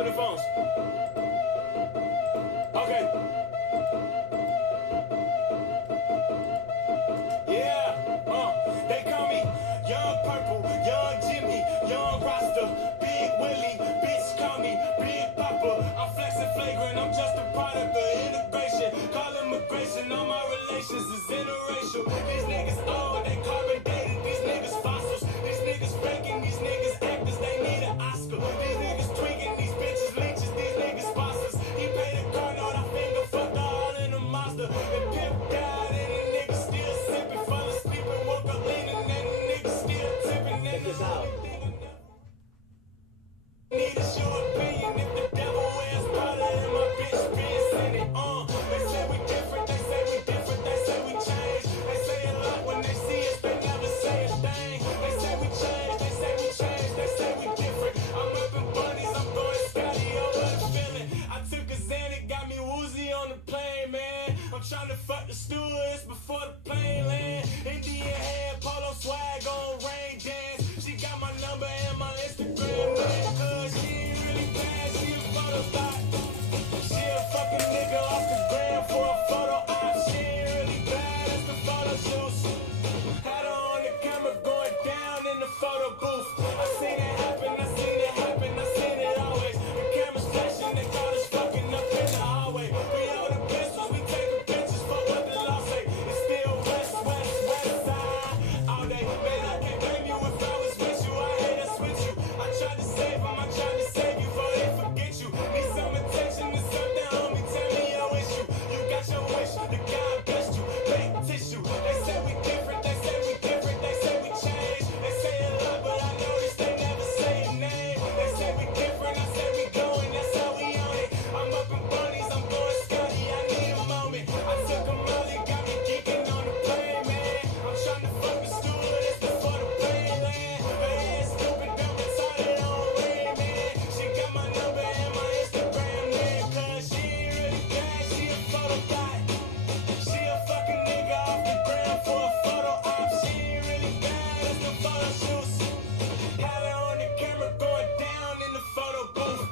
tapping the phones. Okay. Yeah, they call me Young Purple, Young Jimmy, Young Rasta, Big Willie, bitch call me Big Papa. I'm flexing flagrant, I'm just a product of integration. Call immigration, all my relations is interracial. These niggas old, they carbon dated, these niggas fossils. These niggas faking, these niggas actors, they need an Oscar. These niggas tweaking, these bitches leeches, these niggas sponsors. He paid a car note, I finger fucked all in a Mazda. And Pimp died and the nigga still sipping. Fell asleep and woke up leaning and the nigga still tipping. Check this out. Need is your opinion if the devil wears Prada and my bitch Benz in it. They say we different, they say we different, they say we change. They say a lot when they see us, they never say a thing. They say we change, they say we change, they say we different. I'm up in bunnies, I'm going Scotty over the feeling. I took a Xanax, got me woozy on the plane, man. I'm trying to fuck the stewardess before the plane land. Indian hair, polo swag on rain dance. She got my number and my Instagram, man. Cause she ain't really bad, she a photo thought. She a fucking nigga off the gram for a photo op. She ain't really bad, it's the photo shoots. Had her on the camera going down in the photo booth. I seen it happen, I seen it happen, I seen it always. The camera's flashing, they caught us fucking up in the hallway. We hold the pistols, we taking pictures for what the law say. It's still west, west, west side all day. Man, I can't blame you if I was with you. I hate us with you. I tried to save them, I tried to save you before they forget you. Need some attention to something, homie, tell me your issue. You got your wish, the God blessed you. Fake tissue, they say we different, they say we different, they say we change. They say a lot, but I notice they never say a name. They say we different, I say we going, that's how we own it. I'm up in bunnies, I'm going Scotty, I need a moment. I took a molly, got me geeking on the plane, man. I'm trying to fuck the stewardess before the plane land. Her ass stupid, dumb, retarded on rain, man. She got my number and my Instagram, man. Cause she ain't really bad, she a photo thought. She a fucking nigga off the gram for a photo op. She ain't really bad, it's the photo shoots. Had her on the camera going down in the photo booth.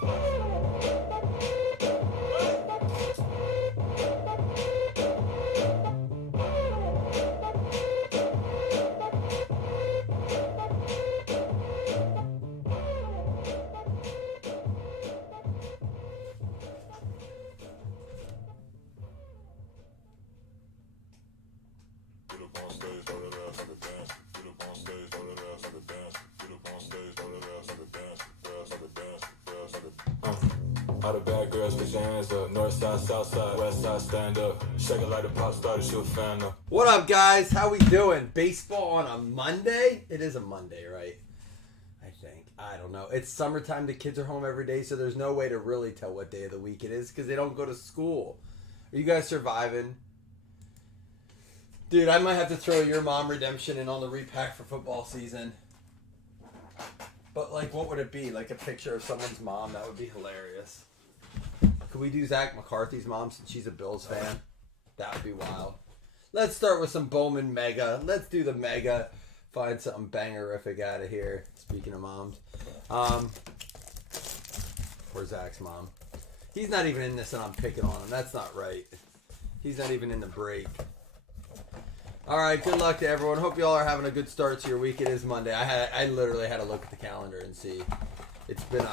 Get up on stage, throw that ass like a dance. Get up on stage, throw that ass like a dance. Get up on stage, throw that ass like a dance. Ass like a dance, ass like a All the bad girls, put your hands up. North side, south side, west side, stand up. Shake it like the pop star, she a fan up. What up, guys? How we doing? Baseball on a Monday? It is a Monday, right? I think. I don't know. It's summertime. The kids are home every day, so there's no way to really tell what day of the week it is because they don't go to school. Are you guys surviving? Dude, I might have to throw your mom redemption in on the repack for football season. But, like, what would it be? Like a picture of someone's mom? That would be hilarious. Could we do Zach McCarthy's mom since she's a Bills fan? That would be wild. Let's start with some Bowman Mega. Let's do the Mega. Find something bangerific out of here. Speaking of moms. Or Zach's mom. He's not even in this and I'm picking on him. That's not right. He's not even in the break. All right, good luck to everyone. Hope you all are having a good start to your week. It is Monday. I literally had to look at the calendar and see. It's been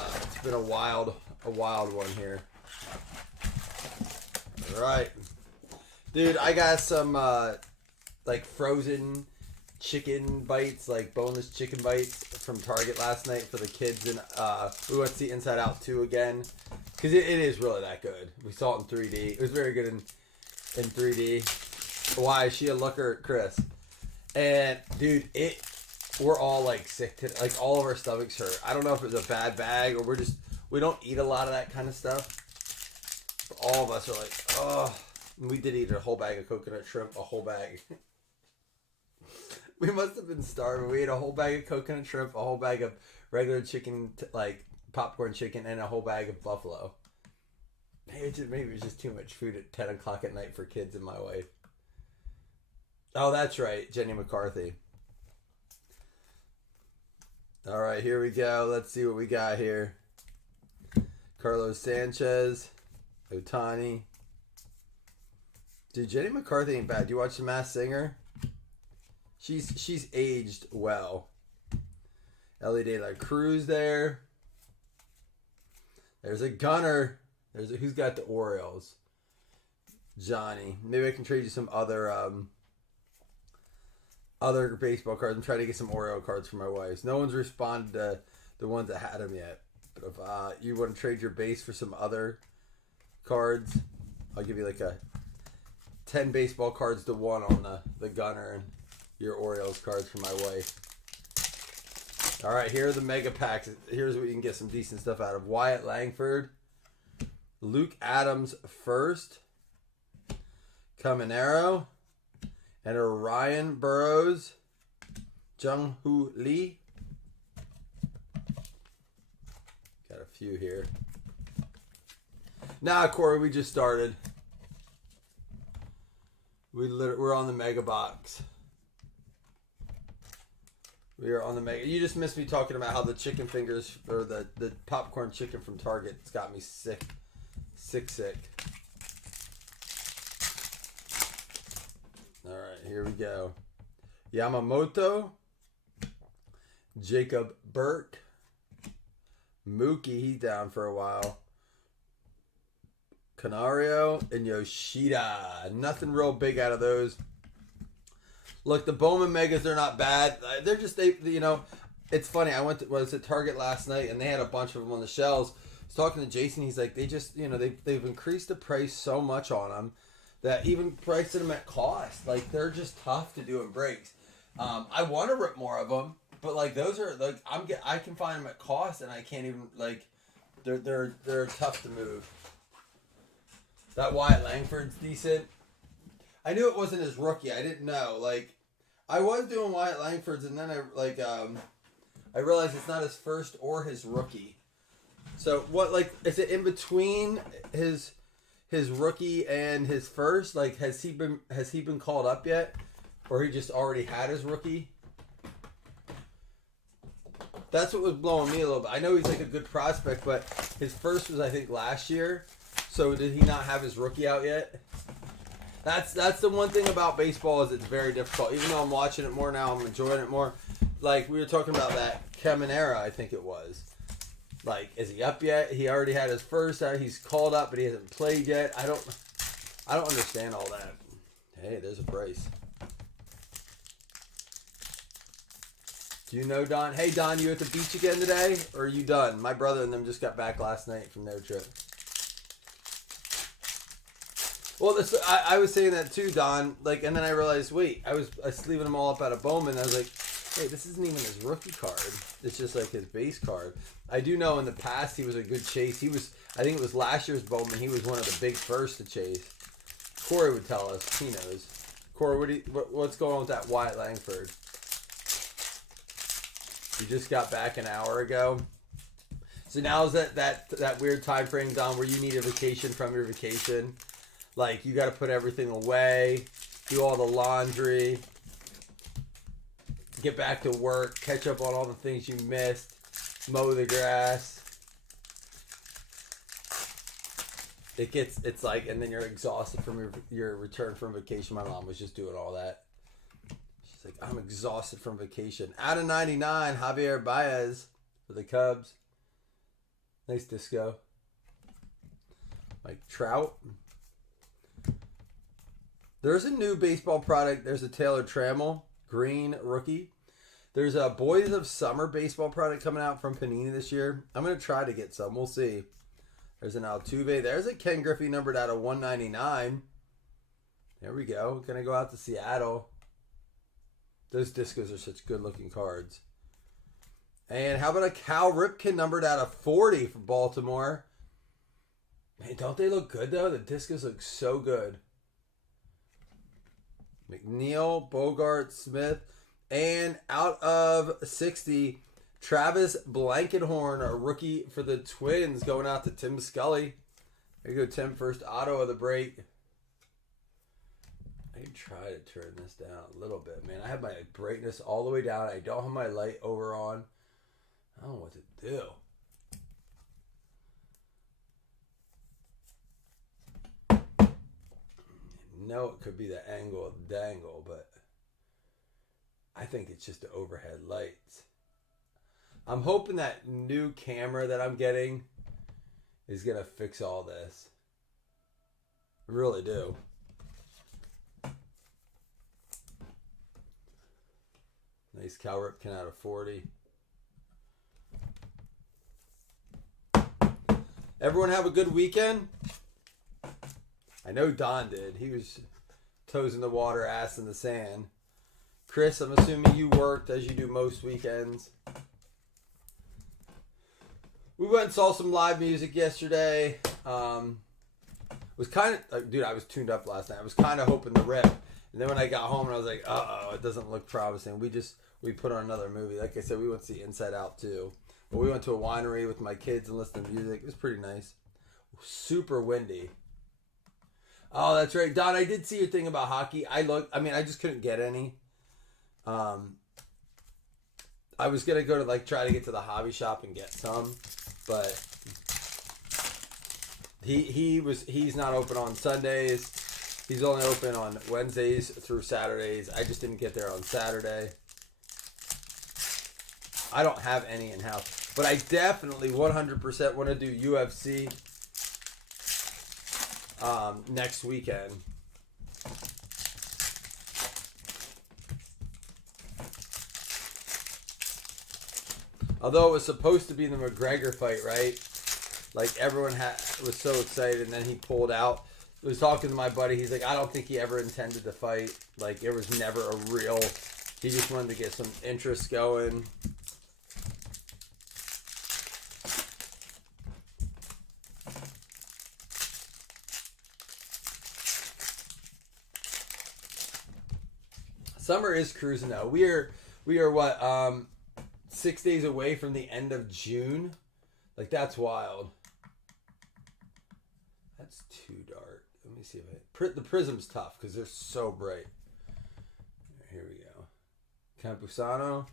a wild one here. All right, dude. I got some like frozen chicken bites, like boneless chicken bites from Target last night for the kids, and we went to see Inside Out 2 again because it is really that good. We saw it in 3D. It was very good in 3D. Why? Is she a looker, Chris? And dude, we're all like sick to like all of our stomachs hurt. I don't know if it was a bad bag or we don't eat a lot of that kind of stuff. But all of us are like, oh. We did eat a whole bag of coconut shrimp, a whole bag. We must have been starving. We ate a whole bag of coconut shrimp, a whole bag of regular chicken, like popcorn chicken, and a whole bag of buffalo. Maybe it was just too much food at 10 o'clock at night for kids and my wife. Oh, that's right. Jenny McCarthy. All right, here we go. Let's see what we got here. Carlos Sanchez, Otani. Dude, Jenny McCarthy ain't bad. Do you watch The Masked Singer? She's aged well. Ellie De La Cruz there. There's a gunner. Who's got the Orioles? Johnny. Maybe I can trade you some other baseball cards. I'm trying to get some Oriole cards for my wife. No one's responded to the ones that had them yet. But if you want to trade your base for some other cards, I'll give you like a 10 baseball cards to 1 on the gunner and your Orioles cards for my wife. All right, here are the mega packs. Here's what you can get some decent stuff out of. Wyatt Langford, Luke Adams first, Caminero, and Orion Burrows, Jung-Hoo Lee. Got a few here. Nah, Corey, we just started. We're on the mega box. We are on the mega. You just missed me talking about how the chicken fingers or the popcorn chicken from Target. It's got me sick. All right, here we go. Yamamoto, Jacob Burke, Mookie. He's down for a while. Canario and Yoshida. Nothing real big out of those. Look, the Bowman Megas, they're not bad. They're just, it's funny. I was at Target last night and they had a bunch of them on the shelves. I was talking to Jason. He's like, they just, they've increased the price so much on them that even pricing them at cost, like they're just tough to do in breaks. I want to rip more of them, but like those are like, I can find them at cost and I can't even like, they're tough to move. That Wyatt Langford's decent. I knew it wasn't his rookie. I didn't know. Like, I was doing Wyatt Langford's, and then I realized it's not his first or his rookie. So what? Like, is it in between his rookie and his first? Like, has he been called up yet, or he just already had his rookie? That's what was blowing me a little bit. I know he's like a good prospect, but his first was I think last year. So did he not have his rookie out yet? That's the one thing about baseball is it's very difficult. Even though I'm watching it more now, I'm enjoying it more. Like we were talking about that Caminera, I think it was. Like, is he up yet? He already had his first. He's called up, but he hasn't played yet. I don't understand all that. Hey, there's a price. Do you know Don? Hey Don, you at the beach again today, or are you done? My brother and them just got back last night from their trip. Well, I was saying that too, Don. Like, and then I realized, wait, I was leaving them all up out of Bowman. I was like, hey, this isn't even his rookie card. It's just like his base card. I do know in the past he was a good chase. I think it was last year's Bowman. He was one of the big first to chase. Corey would tell us. He knows. Corey, what's going on with that Wyatt Langford? You just got back an hour ago. So now is that weird time frame, Don, where you need a vacation from your vacation? Like, you got to put everything away, do all the laundry, get back to work, catch up on all the things you missed, mow the grass. It's like, and then you're exhausted from your return from vacation. My mom was just doing all that. She's like, I'm exhausted from vacation. Out of 99, Javier Baez for the Cubs. Nice disco. Mike Trout. There's a new baseball product. There's a Taylor Trammell green rookie. There's a Boys of Summer baseball product coming out from Panini this year. I'm going to try to get some. We'll see. There's an Altuve. There's a Ken Griffey numbered out of 199. There we go. Going to go out to Seattle. Those discos are such good looking cards. And how about a Cal Ripken numbered out of 40 for Baltimore? Man, don't they look good though? The discos look so good. McNeil, Bogart, Smith, and out of 60, Travis Blankenhorn, a rookie for the Twins, going out to Tim Scully. There you go, Tim, first auto of the break. I can try to turn this down a little bit, man. I have my brightness all the way down. I don't have my light over on. I don't know what to do. know it could be the angle of the dangle, but I think it's just the overhead lights. I'm hoping that new camera that I'm getting is going to fix all this. I really do. Nice Cal Ripken out of 40. Everyone have a good weekend? I know Don did. He was toes in the water, ass in the sand. Chris, I'm assuming you worked as you do most weekends. We went and saw some live music yesterday. Was kind of, dude, I was tuned up last night. I was kind of hoping to rip. And then when I got home, and I was like, uh-oh, it doesn't look promising. We put on another movie. Like I said, we went to see Inside Out too. But we went to a winery with my kids and listened to music. It was pretty nice. Super windy. Oh, that's right. Don, I did see your thing about hockey. I just couldn't get any. I was going to go to try to get to the hobby shop and get some. But he's not open on Sundays. He's only open on Wednesdays through Saturdays. I just didn't get there on Saturday. I don't have any in-house. But I definitely 100% want to do UFC next weekend. Although it was supposed to be the McGregor fight, right? Like everyone was so excited, and then he pulled out. I was talking to my buddy. He's like, I don't think he ever intended to fight. Like it was never a real. He just wanted to get some interest going. Summer is cruising though. We are what 6 days away from the end of June. Like that's wild. That's too dark. Let me see if the prism's tough because they're so bright. Here we go. Campusano.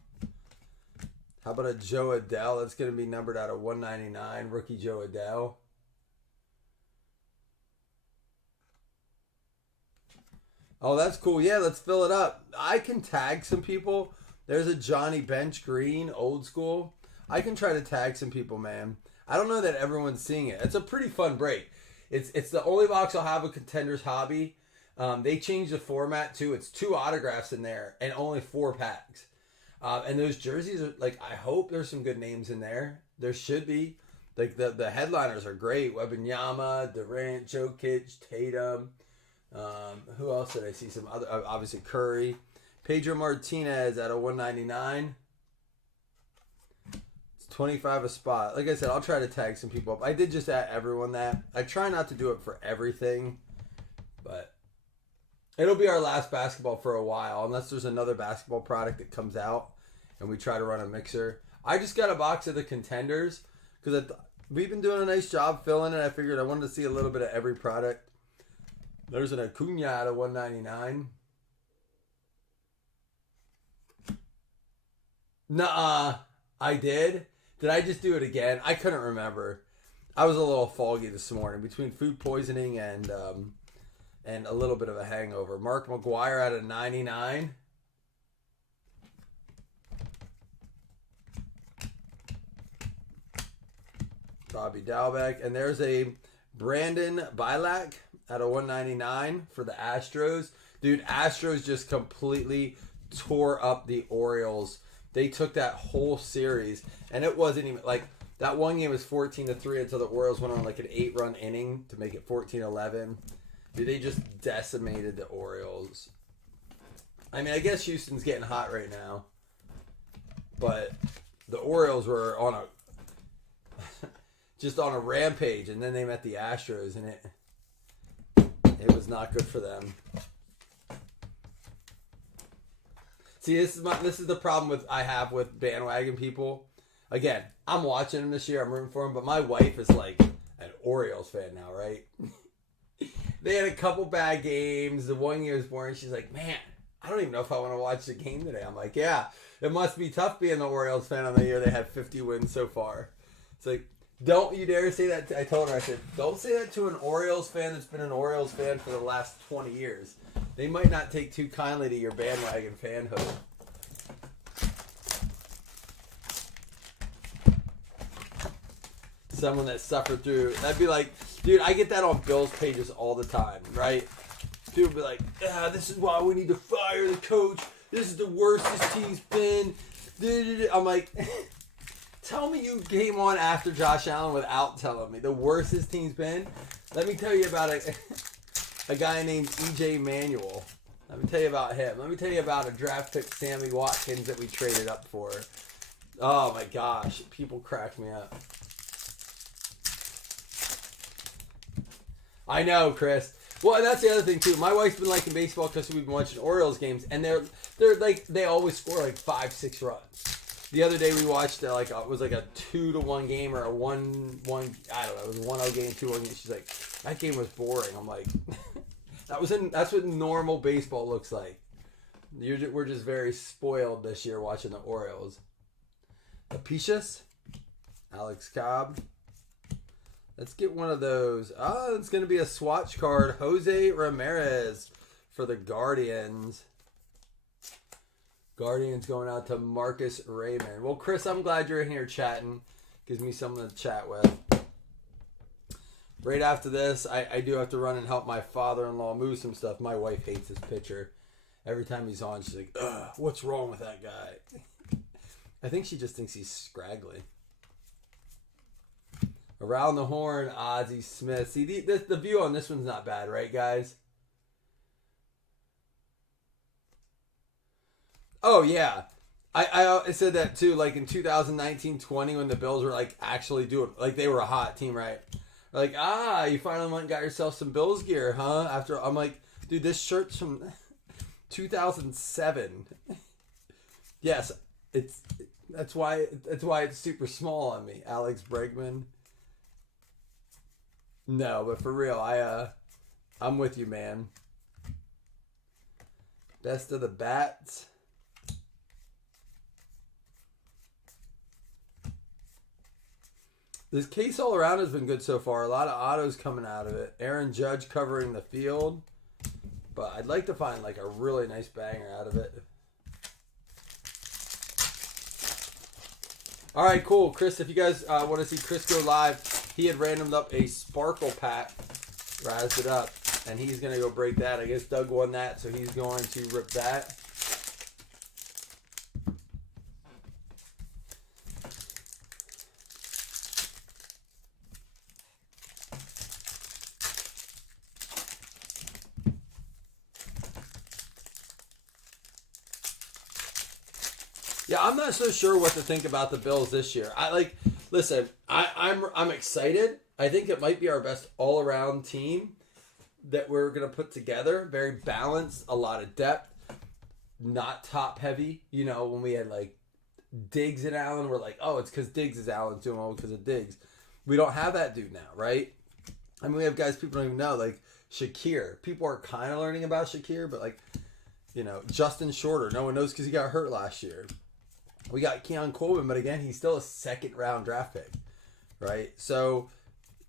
How about a Joe Adell? That's going to be numbered out of 199. Rookie Joe Adell. Oh, that's cool. Yeah, let's fill it up. I can tag some people. There's a Johnny Bench Green, old school. I can try to tag some people, man. I don't know that everyone's seeing it. It's a pretty fun break. It's the only box I'll have a Contenders Hobby. They changed the format too. It's 2 autographs in there and only 4 packs. And those jerseys are I hope there's some good names in there. There should be. Like the headliners are great. Wembanyama, Durant, Jokic, Tatum. Who else did I see? Some other, obviously Curry. Pedro Martinez at a 199. It's 25 a spot. Like I said, I'll try to tag some people up. I did just add everyone that. I try not to do it for everything, but it'll be our last basketball for a while, unless there's another basketball product that comes out and we try to run a mixer. I just got a box of the Contenders because we've been doing a nice job filling it. I figured I wanted to see a little bit of every product. There's an Acuna at a 199. Nuh-uh. I did? Did I just do it again? I couldn't remember. I was a little foggy this morning between food poisoning and a little bit of a hangover. Mark McGuire at a 99. Bobby Dalbeck. And there's a Brandon Bilak at a 199 for the Astros. Dude, Astros just completely tore up the Orioles. They took that whole series, and it wasn't even that one game was 14-3 until the Orioles went on an 8-run inning to make it 14-11. Dude, they just decimated the Orioles. I mean, I guess Houston's getting hot right now, but the Orioles were on just on a rampage, and then they met the Astros, and it was not good for them. See, this is the problem I have with bandwagon people. Again, I'm watching them this year. I'm rooting for them, but my wife is an Orioles fan now, right? They had a couple bad games. The one year was boring. She's like, man, I don't even know if I want to watch the game today. I'm like, yeah, it must be tough being the Orioles fan on the year. They had 50 wins so far. It's like, Don't you dare say that. I told her, I said, don't say that to an Orioles fan that's been an Orioles fan for the last 20 years. They might not take too kindly to your bandwagon fanhood. Someone that suffered through. That'd be like, dude, I get that on Bills pages all the time, right? People be like, this is why we need to fire the coach. This is the worst this team's been. I'm like, tell me you came on after Josh Allen without telling me the worst this team's been. Let me tell you about a guy named E.J. Manuel. Let me tell you about him. Let me tell you about a draft pick, Sammy Watkins, that we traded up for. Oh my gosh, people crack me up. I know, Chris. Well, and that's the other thing too. My wife's been liking baseball because we've been watching Orioles games, and they're like they always score like 5-6 runs. The other day we watched it was like a 2-1 game or a 1-1. I don't know. It was a 1-0 game, 2-1 game. She's like, that game was boring. I'm like, that's what normal baseball looks like. We're just very spoiled this year watching the Orioles. Apicius, Alex Cobb. Let's get one of those. Oh, it's going to be a swatch card. Jose Ramirez for the Guardians. Guardians going out to Marcus Raymond. Well, Chris, I'm glad you're in here chatting. Gives me someone to chat with. Right after this, I do have to run and help my father-in-law move some stuff. My wife hates this pitcher. Every time he's on, she's like, ugh, what's wrong with that guy? I think she just thinks he's scraggly. Around the horn, Ozzie Smith. See, the view on this one's not bad, right, guys? Oh, yeah. I said that, too, like in 2019-20 when the Bills were, like, actually doing, like, they were a hot team, right? Like, you finally went and got yourself some Bills gear, huh? After, I'm like, dude, this shirt's from 2007. Yes, that's why it's super small on me. Alex Bregman. No, but for real, I'm with you, man. Best of the bats. This case all around has been good so far. A lot of autos coming out of it. Aaron Judge covering the field. But I'd like to find like a really nice banger out of it. All right, cool. Chris, if you guys want to see Chris go live, he had randomed up a Sparkle pack, razzed it up, and he's going to go break that. I guess Doug won that, so he's going to rip that. Yeah, I'm not so sure what to think about the Bills this year. Listen, I'm excited. I think it might be our best all-around team that we're going to put together. Very balanced, a lot of depth, not top-heavy. You know, when we had, like, Diggs and Allen, we're like, oh, it's because Diggs is Allen's doing well because of Diggs. We don't have that dude now, right? I mean, we have guys people don't even know, like Shakir. People are kind of learning about Shakir, but, like, you know, Justin Shorter. No one knows because he got hurt last year. We got Keon Coleman, but again, he's still a second-round draft pick, right? So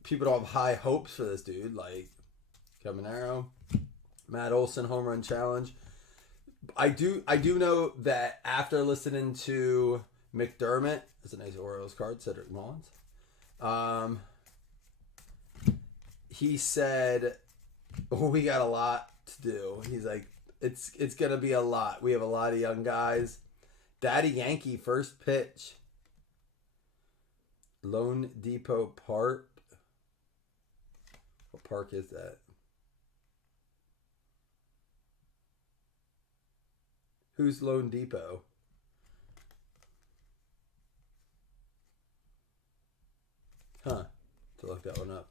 people don't have high hopes for this dude, like Caminero, Matt Olson, home run challenge. I do know that after listening to McDermott, that's a nice Orioles card, Cedric Mullins. He said, we got a lot to do. He's like, it's gonna be a lot. We have a lot of young guys. Daddy Yankee, first pitch. Lone Depot Park. What park is that? Who's Lone Depot? Huh. To look that one up.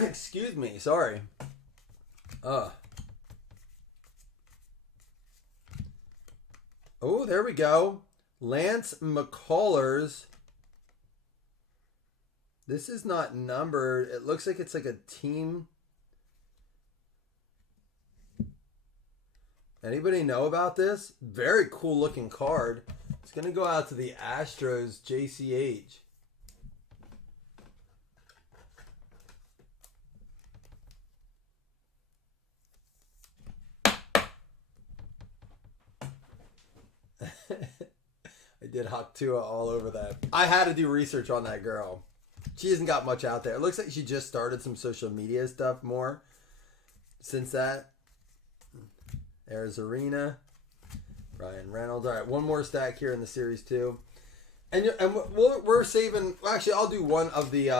Excuse me. Sorry. Oh, there we go. Lance McCullers. This is not numbered. It looks like it's like a team. Anybody know about this? Very cool looking card. It's going to go out to the Astros, JCH. I did Haktua all over that. I had to do research on that girl. She hasn't got much out there. It looks like she just started some social media stuff more since that. There's Arena. Ryan Reynolds. All right, one more stack here in the series too. And we're saving... Actually, I'll do one of the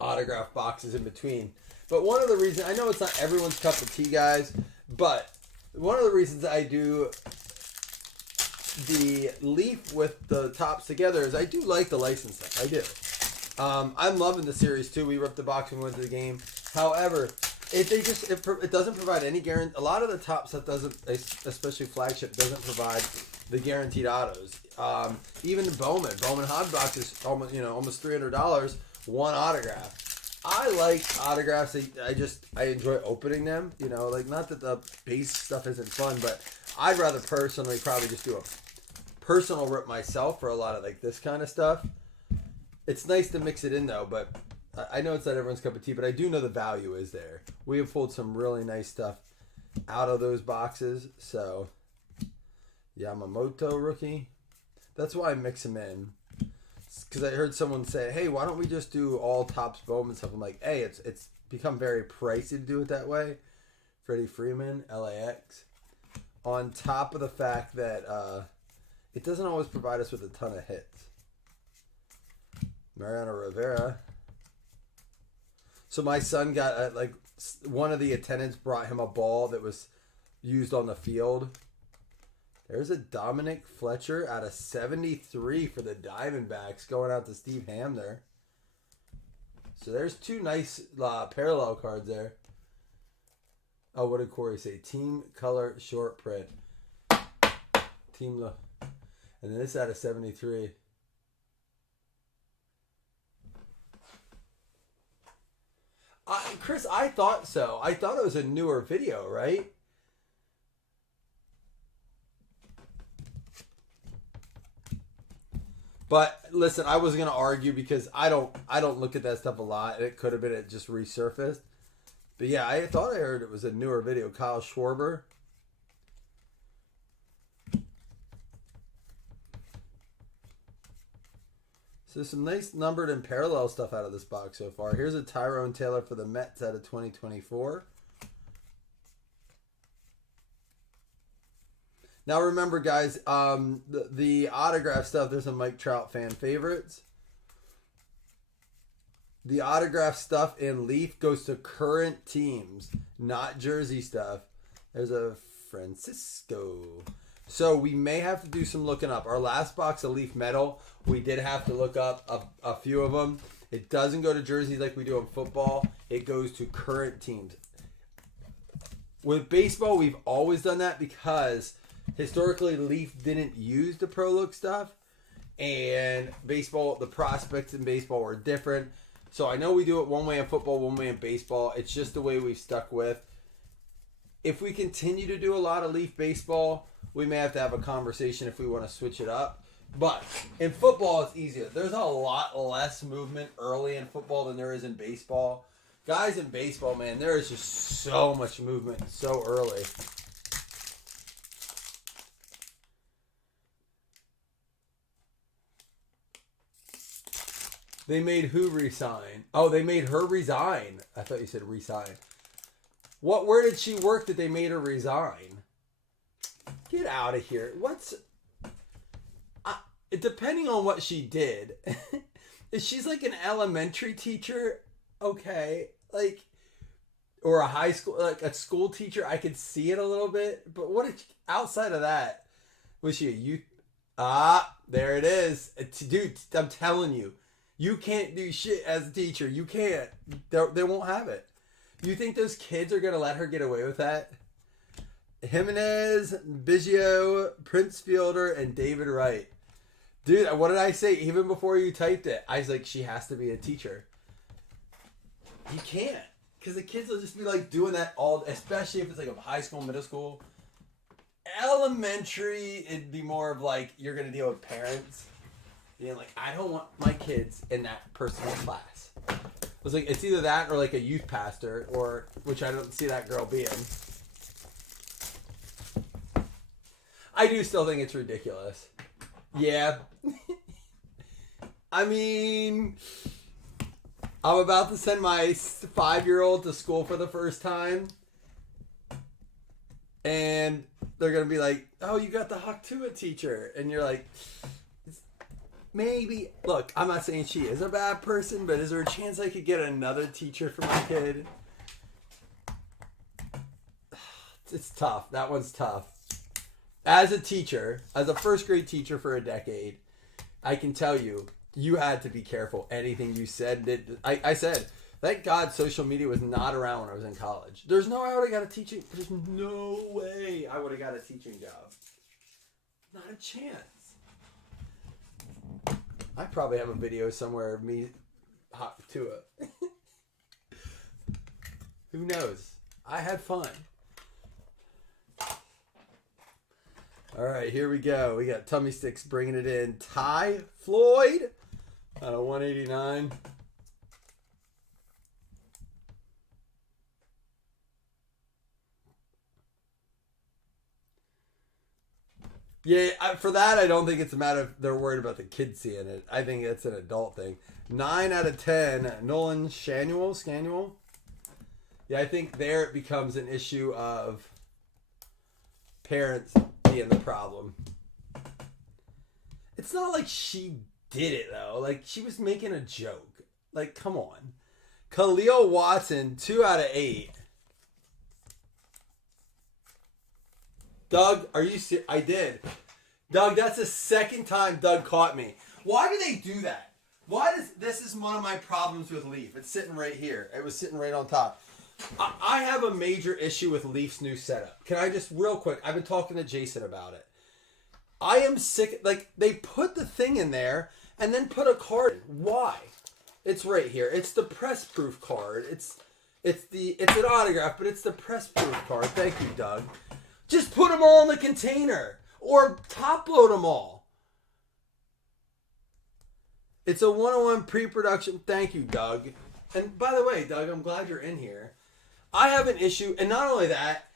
autograph boxes in between. But one of the reasons... I know it's not everyone's cup of tea, guys. But one of the reasons I do the leaf with the tops together is I do like the license stuff. I do. I'm loving the series too. We ripped the box and went to the game. However, it doesn't provide any guarantee. A lot of the top stuff doesn't, especially flagship, doesn't provide the guaranteed autos. Even the Bowman hobby box is almost $300, one autograph. I like autographs. I enjoy opening them. Like, not that the base stuff isn't fun, but I'd rather personally probably just do a personal rip myself for a lot of like this kind of stuff. It's nice to mix it in though, but I know it's not everyone's cup of tea, but I do know the value is there. We have pulled some really nice stuff out of those boxes. So Yamamoto rookie. That's why I mix them in. Because I heard someone say, hey, why don't we just do all Topps Bowman stuff? I'm like, hey, it's become very pricey to do it that way. Freddie Freeman, LAX. On top of the fact that it doesn't always provide us with a ton of hits. Mariano Rivera. So my son got, one of the attendants brought him a ball that was used on the field. There's a Dominic Fletcher out of 73 for the Diamondbacks going out to Steve Ham there. So there's two nice parallel cards there. Oh, what did Corey say? Team color short print. And then this out of 73. Chris, I thought so. I thought it was a newer video, right? But listen, I was gonna argue because I don't look at that stuff a lot. It could have been it just resurfaced. But yeah, I thought I heard it was a newer video. Kyle Schwarber. So some nice numbered and parallel stuff out of this box so far. Here's a Tyrone Taylor for the Mets out of 2024. Now remember, guys, the autograph stuff, there's some Mike Trout fan favorites. The autograph stuff in Leaf goes to current teams, not jersey stuff. There's a Francisco. So we may have to do some looking up. Our last box of Leaf Metal, we did have to look up a few of them. It doesn't go to jerseys like we do in football. It goes to current teams. With baseball, we've always done that because historically Leaf didn't use the Pro Look stuff. And baseball, the prospects in baseball were different. So I know we do it one way in football, one way in baseball. It's just the way we've stuck with. If we continue to do a lot of Leaf baseball, we may have to have a conversation if we want to switch it up. But in football, it's easier. There's a lot less movement early in football than there is in baseball. Guys, in baseball, man, there is just so much movement so early. They made who resign? Oh, they made her resign. I thought you said resign. Where did she work that they made her resign? Get out of here. Depending on what she did. If she's like an elementary teacher, okay. Or a high school, like a school teacher, I could see it a little bit. But outside of that, was she a youth? There it is. Dude, I'm telling you. You can't do shit as a teacher. You can't. They won't have it. You think those kids are going to let her get away with that? Jimenez, Biggio, Prince Fielder, and David Wright. Dude, what did I say even before you typed it? I was like, she has to be a teacher. You can't. Because the kids will just be like doing that all, especially if it's like a high school, middle school. Elementary, it'd be more of like you're gonna deal with parents being like, I don't want my kids in that personal class. It's like it's either that or like a youth pastor, or which I don't see that girl being. I do still think it's ridiculous. Yeah. I mean, I'm about to send my 5-year-old to school for the first time. And they're going to be like, oh, you got the Haktua teacher. And you're like, maybe. Look, I'm not saying she is a bad person, but is there a chance I could get another teacher for my kid? It's tough. That one's tough. As a teacher, as a first grade teacher for a decade, I can tell you, you had to be careful. Anything you said, I said, thank God social media was not around when I was in college. There's no way I would have got a teaching, there's no way I would have got a teaching job. Not a chance. I probably have a video somewhere of me hot to it. Who knows? I had fun. All right, here we go. We got Tummy Sticks bringing it in. Ty Floyd out of 189. Yeah, for that, I don't think it's a matter of they're worried about the kids seeing it. I think it's an adult thing. 9 out of 10. Nolan Scanuel. Yeah, I think there it becomes an issue of parents being the problem. It's not like she did it, though. Like, she was making a joke. Like, come on. Khalil Watson, 2 out of 8. Doug, are you serious? I did. Doug, that's the second time Doug caught me. Why do they do that? This is one of my problems with Leaf. It's sitting right here. It was sitting right on top. I have a major issue with Leaf's new setup. Can I just, real quick, I've been talking to Jason about it. I am sick, like, they put the thing in there and then put a card in. Why? It's right here. It's the press-proof card. It's an autograph, but it's the press-proof card. Thank you, Doug. Just put them all in the container or top load them all. It's a 101 pre-production. Thank you, Doug. And by the way, Doug, I'm glad you're in here. I have an issue, and not only that,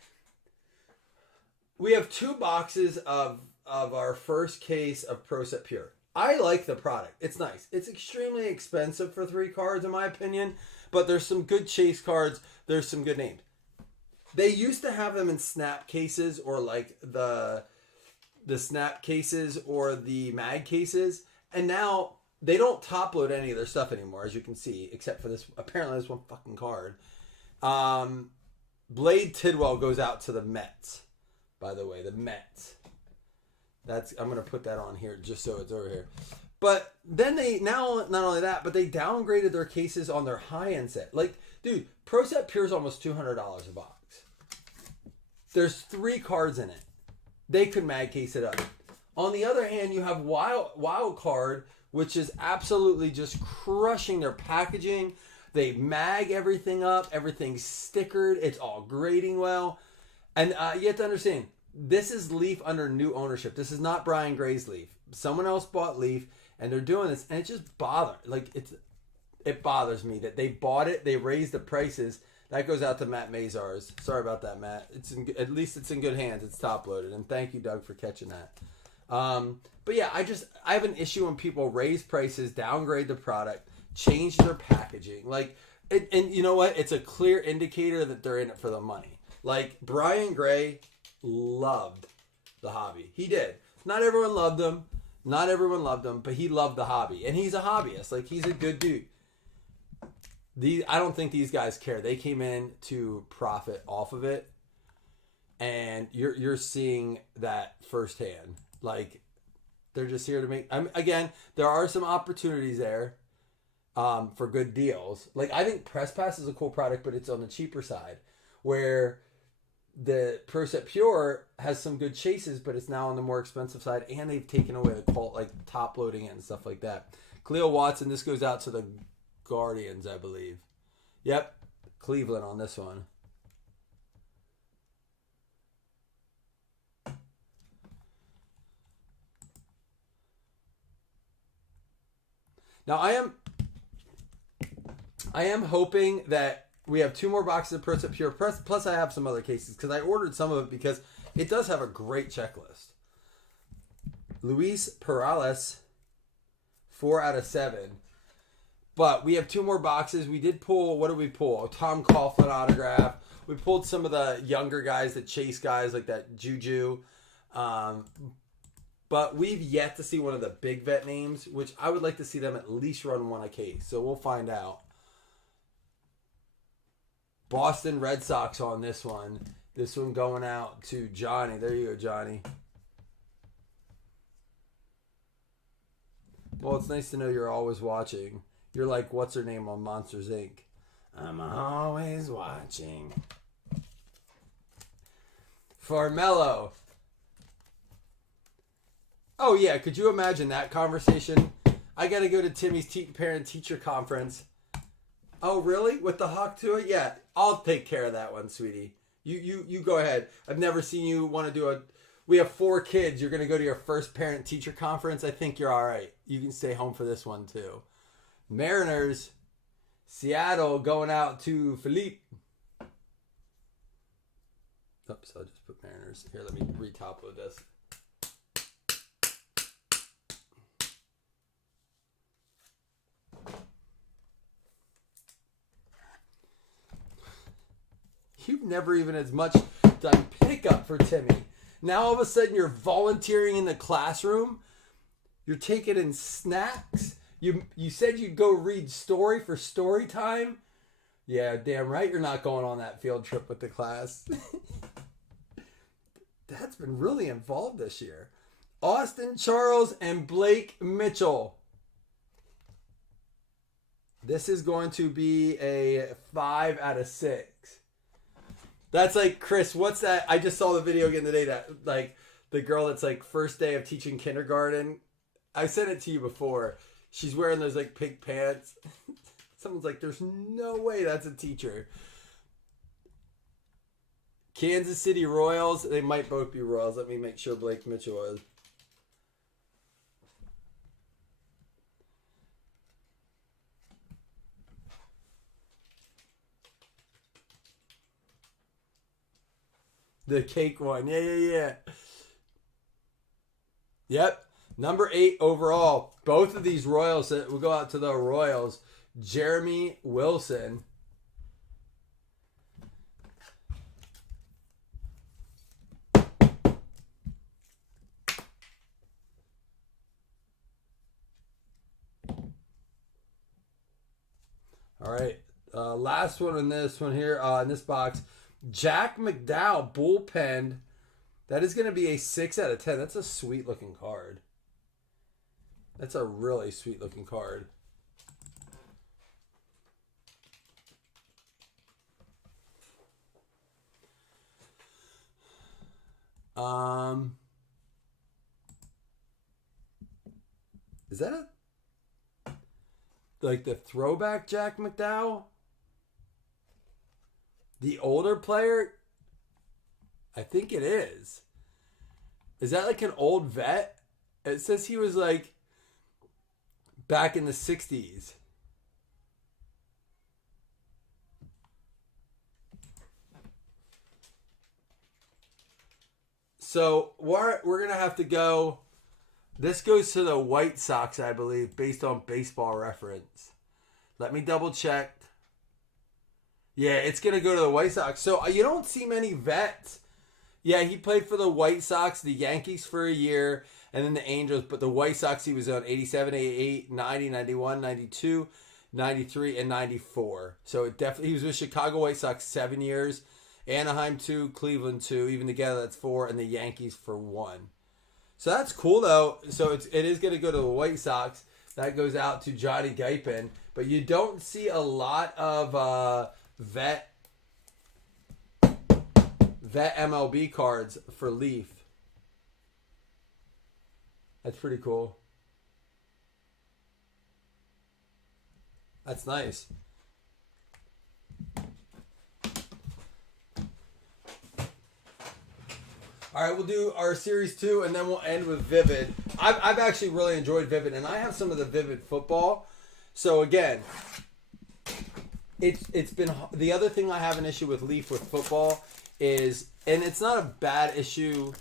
we have 2 boxes of our first case of Pro Set Pure. I like the product. It's nice. It's extremely expensive for 3 cards, in my opinion, but there's some good chase cards. There's some good names. They used to have them in snap cases or like the snap cases or the mag cases, and now they don't top load any of their stuff anymore, as you can see, except for this. Apparently, this one fucking card. Blade Tidwell goes out to the Mets. By the way, the Mets. I'm gonna put that on here just so it's over here. But then they now not only that, but they downgraded their cases on their high end set. Like, dude, Pro Set Pure is almost $200 a box. There's 3 cards in it. They could mag case it up. On the other hand, you have Wild Card, which is absolutely just crushing their packaging. They mag everything up. Everything's stickered. It's all grading well. And you have to understand, this is Leaf under new ownership. This is not Brian Gray's Leaf. Someone else bought Leaf, and they're doing this, and it just bothers. It bothers me that they bought it. They raised the prices. That goes out to Matt Mazars. Sorry about that, Matt. At least it's in good hands. It's top loaded, and thank you, Doug, for catching that. But yeah, I have an issue when people raise prices, downgrade the product, change their packaging. And you know what? It's a clear indicator that they're in it for the money. Like, Brian Gray loved the hobby. He did. Not everyone loved him. But he loved the hobby. And he's a hobbyist. Like, he's a good dude. I don't think these guys care. They came in to profit off of it. And you're seeing that firsthand. Like, they're just here to make... again, there are some opportunities there for good deals. Like, I think Press Pass is a cool product, but it's on the cheaper side. Where the Pro Set Pure has some good chases, but it's now on the more expensive side. And they've taken away the cult, like top loading it and stuff like that. Khalil Watson, this goes out to the Guardians, I believe. Yep, Cleveland on this one. Now I am hoping that we have 2 more boxes of Pro Set Pure. Plus I have some other cases because I ordered some of it because it does have a great checklist. Luis Perales, 4 out of 7. But we have 2 more boxes. We did pull, what did we pull? A Tom Coughlin autograph. We pulled some of the younger guys, the chase guys, like that Juju. But we've yet to see one of the big vet names, which I would like to see them at least run one a case. So we'll find out. Boston Red Sox on this one. This one going out to Johnny. There you go, Johnny. Well, it's nice to know you're always watching. You're like, what's her name on Monsters, Inc.? I'm always watching. Farmello. Oh, yeah. Could you imagine that conversation? I got to go to Timmy's parent-teacher conference. Oh, really? With the hawk to it? Yeah. I'll take care of that one, sweetie. You go ahead. I've never seen you want to do a... We have 4 kids. You're going to go to your first parent-teacher conference? I think you're all right. You can stay home for this one, too. Mariners. Seattle going out to Philippe. Oops, I'll just put Mariners. Here, let me re-top-load this. You've never even as much done pickup for Timmy. Now all of a sudden you're volunteering in the classroom. You're taking in snacks. You said you'd go read story for story time. Yeah, damn right you're not going on that field trip with the class. That's been really involved this year. Austin Charles and Blake Mitchell. This is going to be a 5 out of 6. That's like, Chris, what's that? I just saw the video again today that, like, the girl that's, like, first day of teaching kindergarten. I sent it to you before. She's wearing those, like, pink pants. Someone's like, there's no way that's a teacher. Kansas City Royals. They might both be Royals. Let me make sure Blake Mitchell is. The cake one. Yeah. Yep. Number 8 overall. Both of these Royals, we'll go out to the Royals. Jeremy Wilson. All right. Last one in this one here, in this box. Jack McDowell, bullpen. That is going to be a 6 out of 10. That's a sweet looking card. That's a really sweet looking card. Is that like the throwback Jack McDowell? The older player? I think it is. Is that like an old vet? It says he was like back in the 60s. So we're going to have to go. This goes to the White Sox, I believe, based on Baseball Reference. Let me double check. Yeah, it's going to go to the White Sox. So you don't see many vets. Yeah, he played for the White Sox, the Yankees for a year, and then the Angels. But the White Sox, he was on 87, 88, 90, 91, 92, 93, and 94. So it definitely, he was with Chicago White Sox 7 years. Anaheim 2, Cleveland 2. Even together, that's 4. And the Yankees for 1. So that's cool, though. So it is going to go to the White Sox. That goes out to Johnny Guypen. But you don't see a lot of vet MLB cards for Leaf. That's pretty cool. That's nice. All right, we'll do our Series 2, and then we'll end with Vivid. I've actually really enjoyed Vivid, and I have some of the Vivid football. So again, it's been the other thing I have an issue with Leaf with football is, and it's not a bad issue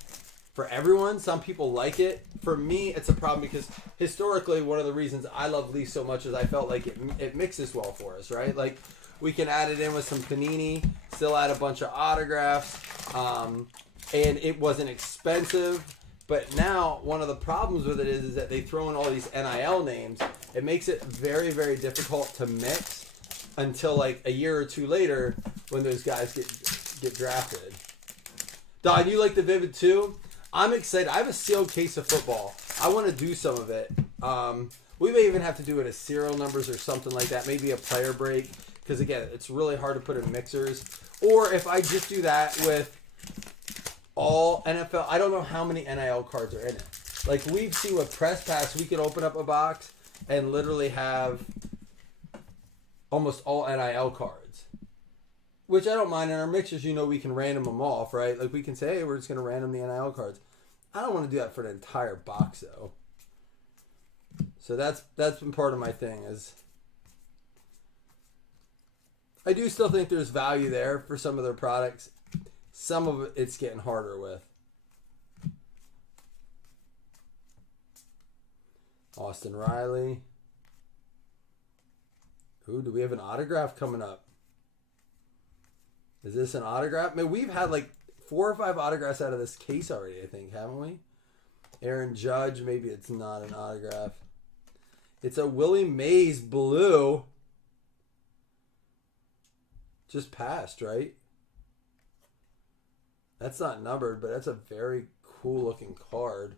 for everyone. Some people like it. For me, it's a problem because historically, one of the reasons I love Leaf so much is I felt like it mixes well for us, right? Like we can add it in with some Panini, still add a bunch of autographs, and it wasn't expensive. But now, one of the problems with it is that they throw in all these NIL names. It makes it very, very difficult to mix until like a year or two later when those guys get drafted. Don, you like the Vivid too? I'm excited. I have a sealed case of football. I want to do some of it. We may even have to do it as serial numbers or something like that. Maybe a player break. Because again, it's really hard to put in mixers. Or if I just do that with all NFL, I don't know how many NIL cards are in it. Like we've seen with Press Pass, we could open up a box and literally have almost all NIL cards. Which I don't mind. In our mixers, we can random them off, right? Like we can say, hey, we're just going to random the NIL cards. I don't want to do that for an entire box, though. So that's been part of my thing. Is I do still think there's value there for some of their products. Some of it's getting harder with. Austin Riley. Ooh, do we have an autograph coming up? Is this an autograph? I mean, we've had like 4 or 5 autographs out of this case already, I think, haven't we? Aaron Judge, maybe it's not an autograph. It's a Willie Mays blue. Just passed, right? That's not numbered, but that's a very cool looking card.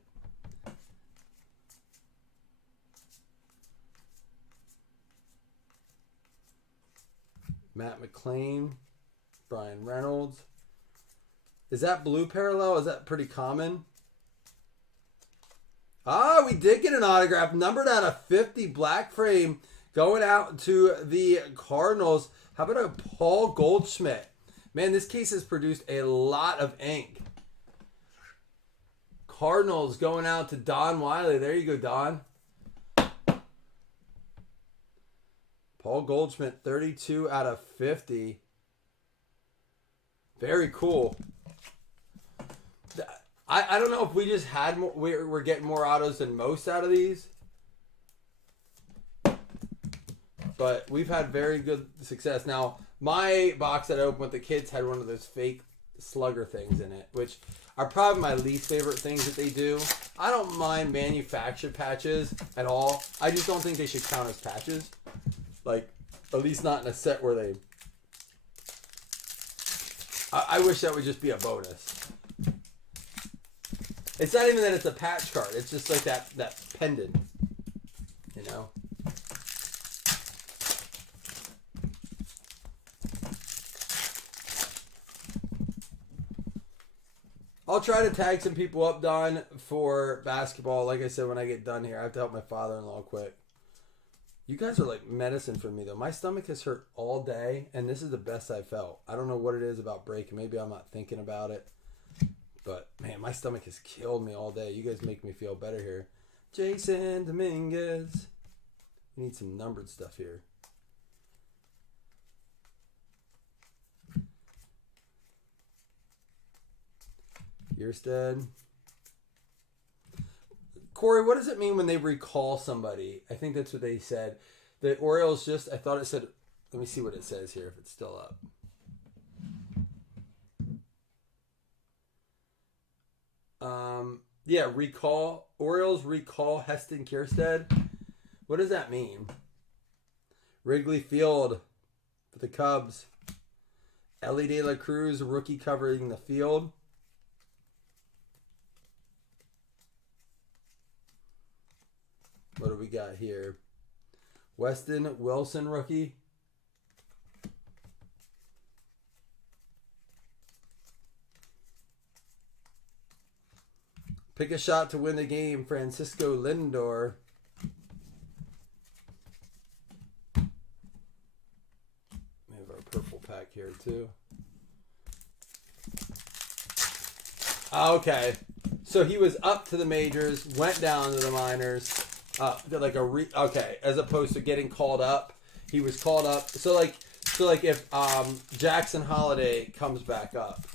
Matt McClain. Brian Reynolds. Is that blue parallel? Is that pretty common? Ah, we did get an autograph. Numbered out of 50. Black frame. Going out to the Cardinals. How about a Paul Goldschmidt? Man, this case has produced a lot of ink. Cardinals going out to Don Wiley. There you go, Don. Paul Goldschmidt, 32 out of 50. Very cool. I don't know if we just had more. We're getting more autos than most out of these. But we've had very good success. Now, my box that I opened with the kids had one of those fake slugger things in it, which are probably my least favorite things that they do. I don't mind manufactured patches at all. I just don't think they should count as patches. Like, at least not in a set where they... I wish that would just be a bonus. It's not even that it's a patch card. It's just like that pendant. You know? I'll try to tag some people up, Don, for basketball. Like I said, when I get done here, I have to help my father-in-law quick. You guys are like medicine for me, though. My stomach has hurt all day, and this is the best I felt. I don't know what it is about breaking. Maybe I'm not thinking about it. But, man, my stomach has killed me all day. You guys make me feel better here. Jason Dominguez. We need some numbered stuff here. Bierstead. Corey, what does it mean when they recall somebody? I think that's what they said. The Orioles just, I thought it said, let me see what it says here if it's still up. Yeah, recall. Orioles recall Heston Kjerstad. What does that mean? Wrigley Field for the Cubs. Ellie De La Cruz, rookie covering the field. What do we got here? Weston Wilson, rookie. Pick a shot to win the game, Francisco Lindor. We have our purple pack here, too. Okay. So he was up to the majors, went down to the minors. Okay, as opposed to getting called up, he was called up. So like if Jackson Holiday comes back up,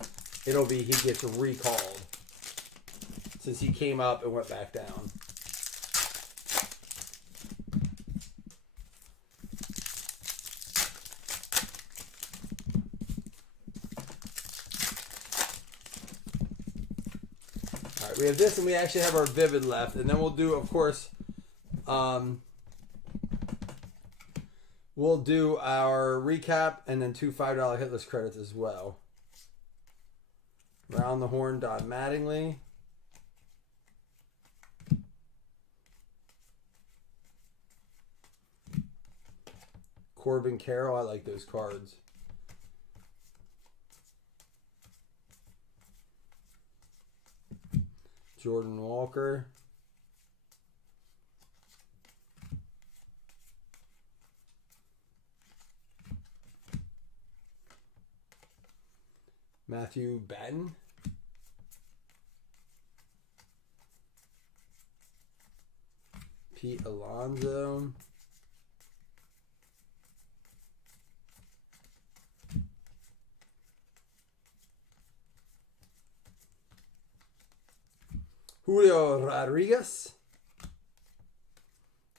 it'll be he gets recalled since he came up and went back down. All right, we have this, and we actually have our Vivid left, and then we'll do, of course, we'll do our recap and then 2 $5 hitless credits as well. Round the Horn, Don Mattingly. Corbin Carroll, I like those cards. Jordan Walker. Matthew Batten. Pete Alonso. Julio Rodriguez.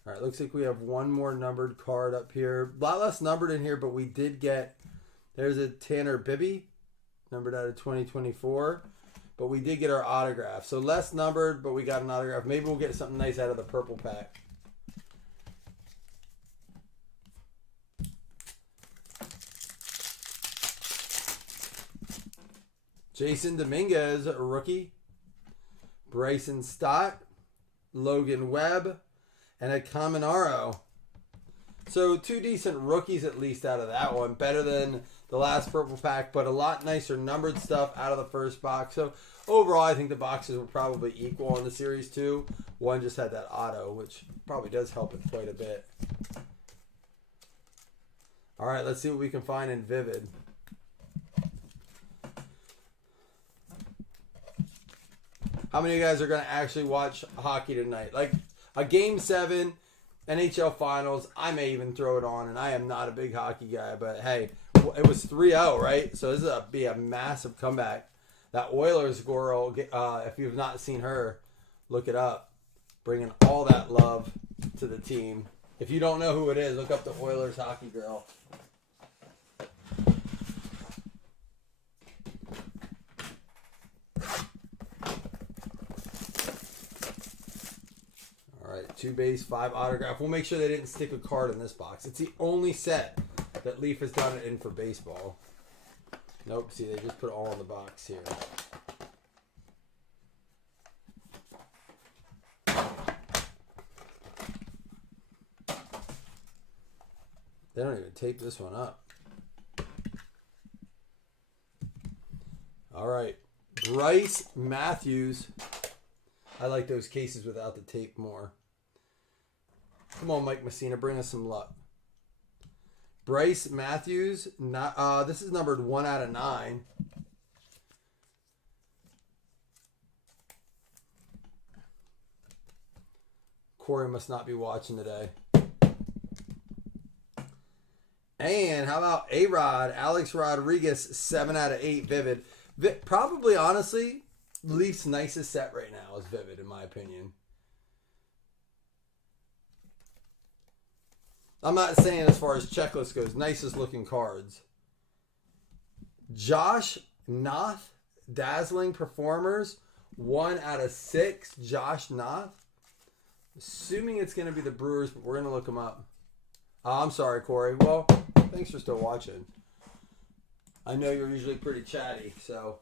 All right, looks like we have one more numbered card up here. A lot less numbered in here, but we did get, there's a Tanner Bibby, numbered out of 2024. But we did get our autograph. So less numbered, but we got an autograph. Maybe we'll get something nice out of the purple pack. Jason Dominguez, a rookie. Bryson Stott, Logan Webb, and a Caminaro. So 2 decent rookies at least out of that one. Better than the last purple pack, but a lot nicer numbered stuff out of the first box. So overall, I think the boxes were probably equal in the series too. One just had that auto, which probably does help it quite a bit. All right, let's see what we can find in Vivid. How many of you guys are going to actually watch hockey tonight? Like a Game 7, NHL Finals, I may even throw it on, and I am not a big hockey guy, but hey, it was 3-0, right? So this is be a massive comeback. That Oilers girl, if you've not seen her, look it up. Bringing all that love to the team. If you don't know who it is, look up the Oilers hockey girl. All right, 2 base, 5 autograph. We'll make sure they didn't stick a card in this box. It's the only set that Leaf has done it in for baseball. Nope, see, they just put it all in the box here. They don't even tape this one up. All right, Bryce Matthews. I like those cases without the tape more. Come on, Mike Messina, bring us some luck. Bryce Matthews, this is numbered 1 out of 9. Corey must not be watching today. And how about A-Rod, Alex Rodriguez, 7 out of 8, Vivid. Probably, honestly, Leafs' nicest set right now is Vivid, in my opinion. I'm not saying as far as checklist goes, nicest looking cards. Josh Noth, Dazzling Performers, 1 out of 6, Josh Noth. Assuming it's going to be the Brewers, but we're going to look them up. Oh, I'm sorry, Corey. Well, thanks for still watching. I know you're usually pretty chatty, so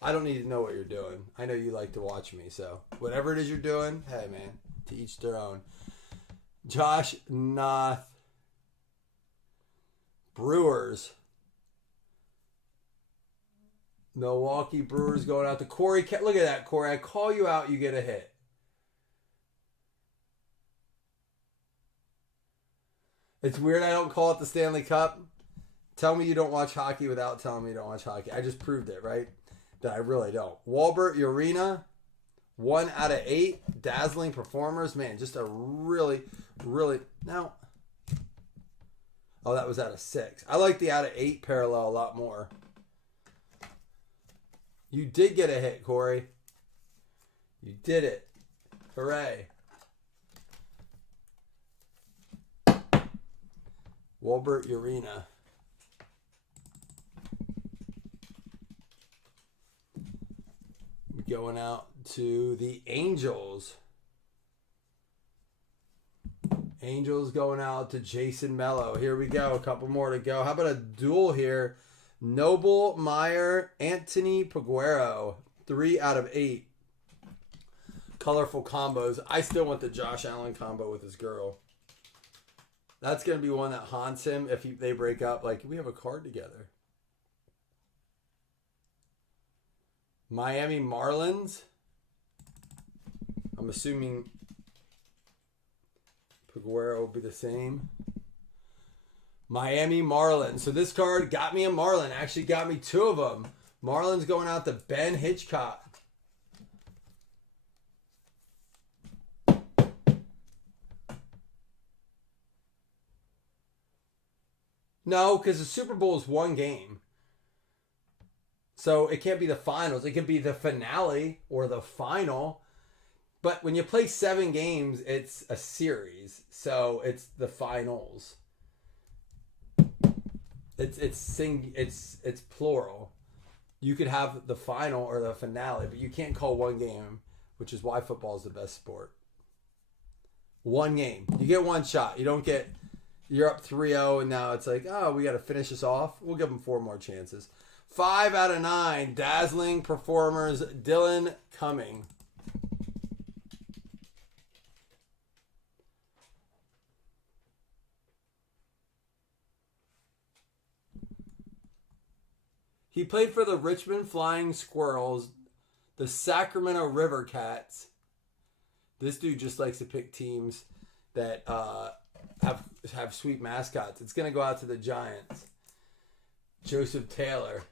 I don't need to know what you're doing. I know you like to watch me, so whatever it is you're doing, hey, man, to each their own. Josh Noth, Brewers. Milwaukee Brewers going out to Corey. Look at that, Corey. I call you out, you get a hit. It's weird I don't call it the Stanley Cup. Tell me you don't watch hockey without telling me you don't watch hockey. I just proved it, right? That I really don't. Walbert Urena, 1 out of 8. Dazzling performers. Man, just a really, really... Now... Oh, that was out of 6. I like the out of 8 parallel a lot more. You did get a hit, Corey. You did it. Hooray. Wilbert Urena. Going out to the Angels. Angels going out to Jason Mello. Here we go. A couple more to go. How about a duel here? Noble, Meyer, Anthony Peguero. 3 out of 8. Colorful combos. I still want the Josh Allen combo with his girl. That's going to be one that haunts him if they break up. Like, we have a card together. Miami Marlins. I'm assuming Peguero will be the same. Miami Marlins. So this card got me a Marlin. Actually got me 2 of them. Marlins going out to Ben Hitchcock. No, because the Super Bowl is 1 game. So it can't be the finals. It could be the finale or the final. But when you play 7 games, it's a series. So it's the finals. It's plural. You could have the final or the finale, but you can't call 1 game, which is why football is the best sport. 1 game. You get 1 shot. You don't get... You're up 3-0 and now it's like, oh, we got to finish this off. We'll give them 4 more chances. 5 out of 9. Dazzling performers. Dylan Cumming. He played for the Richmond Flying Squirrels, the Sacramento River Cats. This dude just likes to pick teams that have sweet mascots. It's going to go out to the Giants. Joseph Taylor.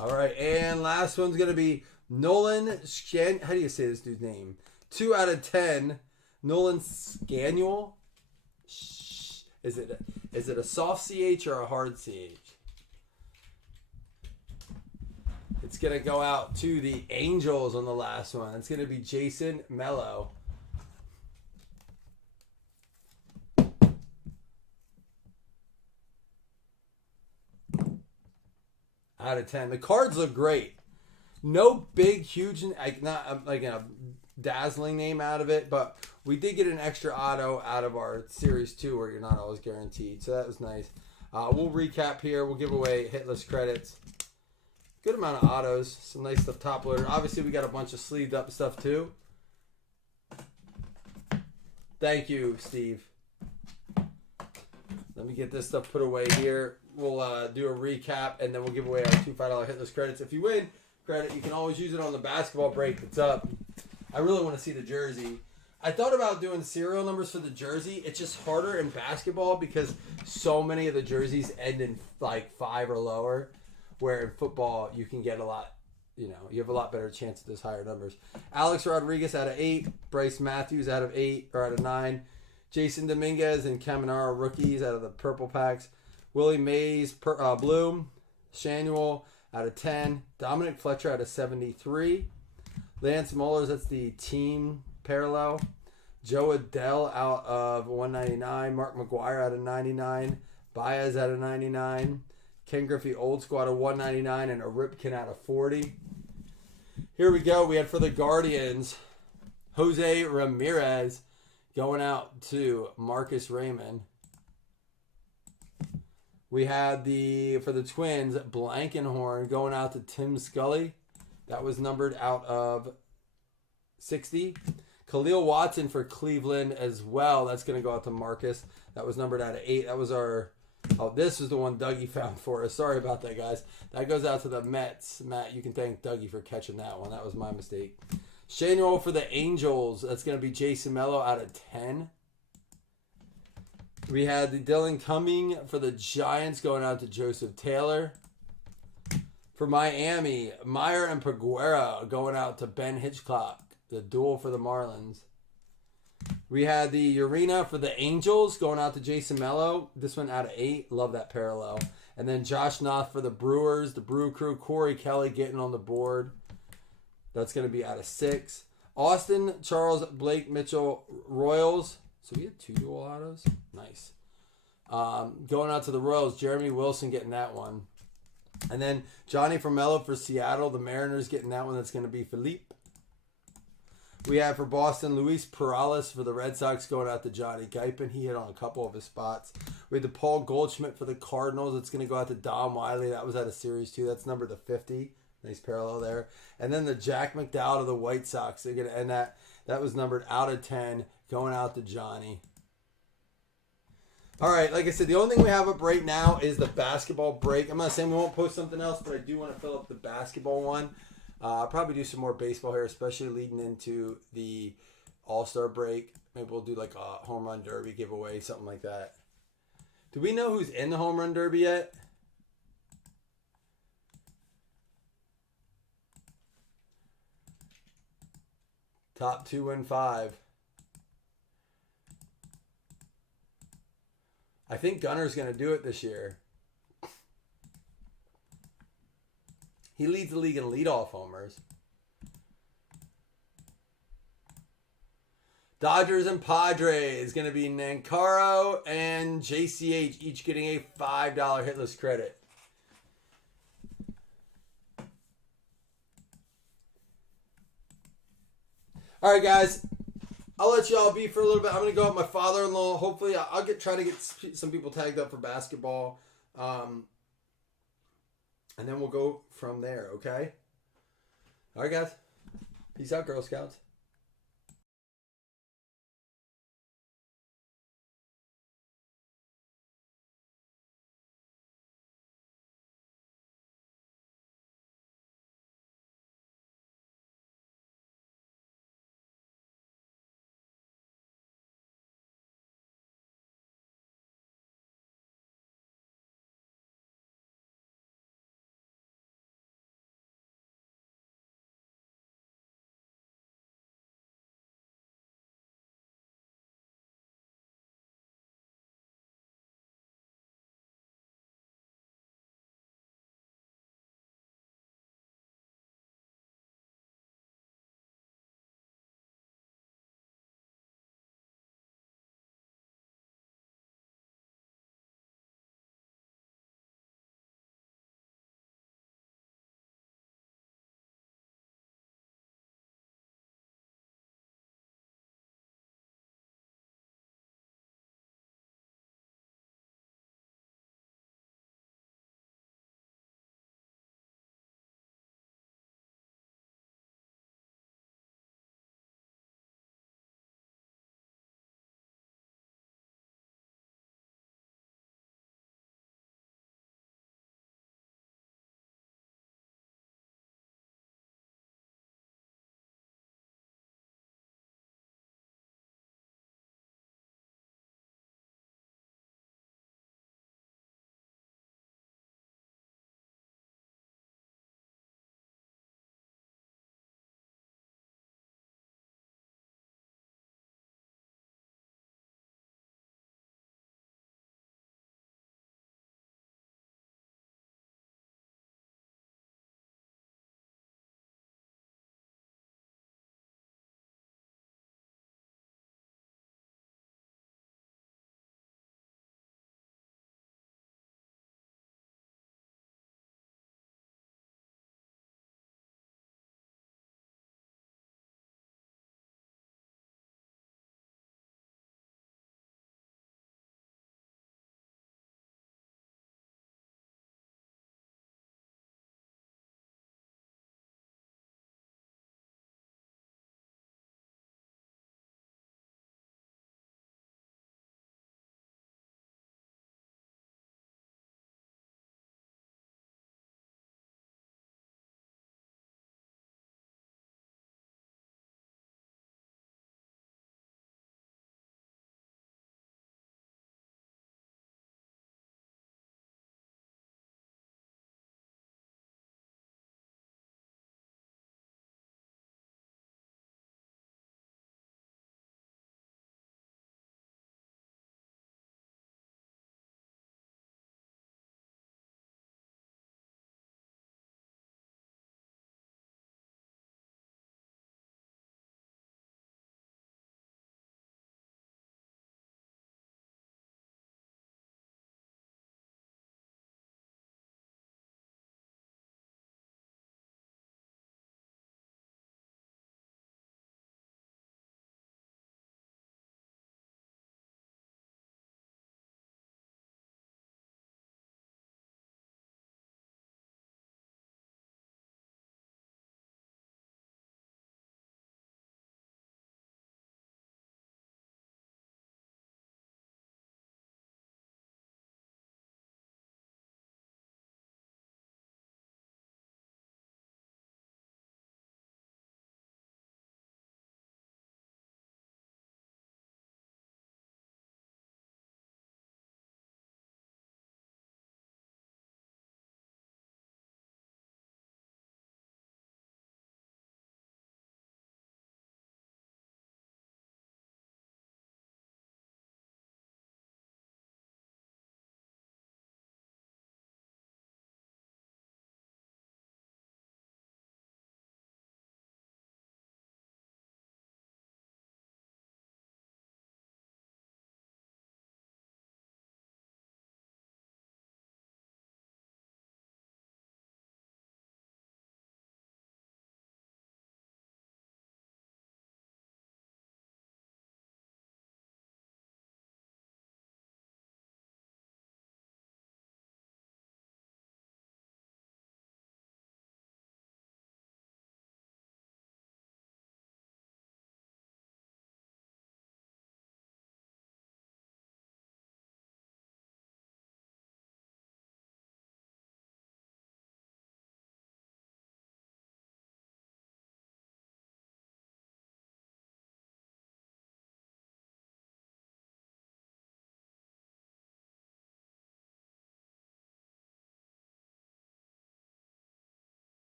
All right, and last one's going to be Nolan Scan. How do you say this dude's name? 2 out of 10. Nolan Scanuel. Is it a soft CH or a hard CH? It's going to go out to the Angels on the last one. It's going to be Jason Mello. Out of 10. The cards look great. No big, huge, not like a dazzling name out of it, but we did get an extra auto out of our Series 2 where you're not always guaranteed. So that was nice. We'll recap here. We'll give away hitless credits. Good amount of autos. Some nice stuff top loader. Obviously, we got a bunch of sleeved up stuff too. Thank you, Steve. Let me get this stuff put away here. We'll do a recap, and then we'll give away our $2 $5 hitless credits. If you win credit, you can always use it on the basketball break that's up. I really want to see the jersey. I thought about doing serial numbers for the jersey. It's just harder in basketball because so many of the jerseys end in like 5 or lower, where in football you can get a lot, you have a lot better chance at those higher numbers. Alex Rodriguez out of 8. Bryce Matthews out of 8 or out of 9. Jason Dominguez and Caminara rookies out of the purple packs. Willie Mays Bloom. Shanuel out of 10. Dominic Fletcher out of 73. Lance Mullers, that's the team parallel. Joe Adell out of 199. Mark McGuire out of 99. Baez out of 99. Ken Griffey Old School out of 199. And a Ripken out of 40. Here we go. We had for the Guardians, Jose Ramirez going out to Marcus Raymond. We had for the Twins, Blankenhorn going out to Tim Scully. That was numbered out of 60. Khalil Watson for Cleveland as well. That's going to go out to Marcus. That was numbered out of 8. That was our... Oh, this is the one Dougie found for us. Sorry about that, guys. That goes out to the Mets. Matt, you can thank Dougie for catching that one. That was my mistake. Shanuel for the Angels. That's going to be Jason Mello out of 10. We had the Dylan Cumming for the Giants going out to Joseph Taylor. For Miami, Meyer and Peguera going out to Ben Hitchcock. The duel for the Marlins. We had the Urena for the Angels going out to Jason Mello. This one out of 8. Love that parallel. And then Josh Noth for the Brewers. The Brew Crew. Corey Kelly getting on the board. That's going to be out of 6. Austin, Charles, Blake, Mitchell, Royals. So we had 2 dual autos. Nice. Going out to the Royals, Jeremy Wilson getting that one. And then Johnny Formello for Seattle. The Mariners getting that one. That's going to be Philippe. We have for Boston, Luis Perales for the Red Sox going out to Johnny Guypen. He hit on a couple of his spots. We had the Paul Goldschmidt for the Cardinals. It's going to go out to Dom Wiley. That was out of Series 2. That's number to 50. Nice parallel there. And then the Jack McDowell of the White Sox. They're going to end that. That was numbered out of 10 going out to Johnny. All right, like I said, the only thing we have up right now is the basketball break. I'm not saying we won't post something else, but I do want to fill up the basketball one. I'll probably do some more baseball here, especially leading into the All-Star break. Maybe we'll do like a home run derby giveaway, something like that. Do we know who's in the home run derby yet? Top 2 win 5. I think Gunner's going to do it this year. He leads the league in leadoff homers. Dodgers and Padres going to be Nancaro and JCH each getting a $5 hitless credit. All right, guys. I'll let y'all be for a little bit. I'm going to go with my father-in-law. Hopefully, I'll try to get some people tagged up for basketball. And then we'll go from there, okay? All right, guys. Peace out, Girl Scouts.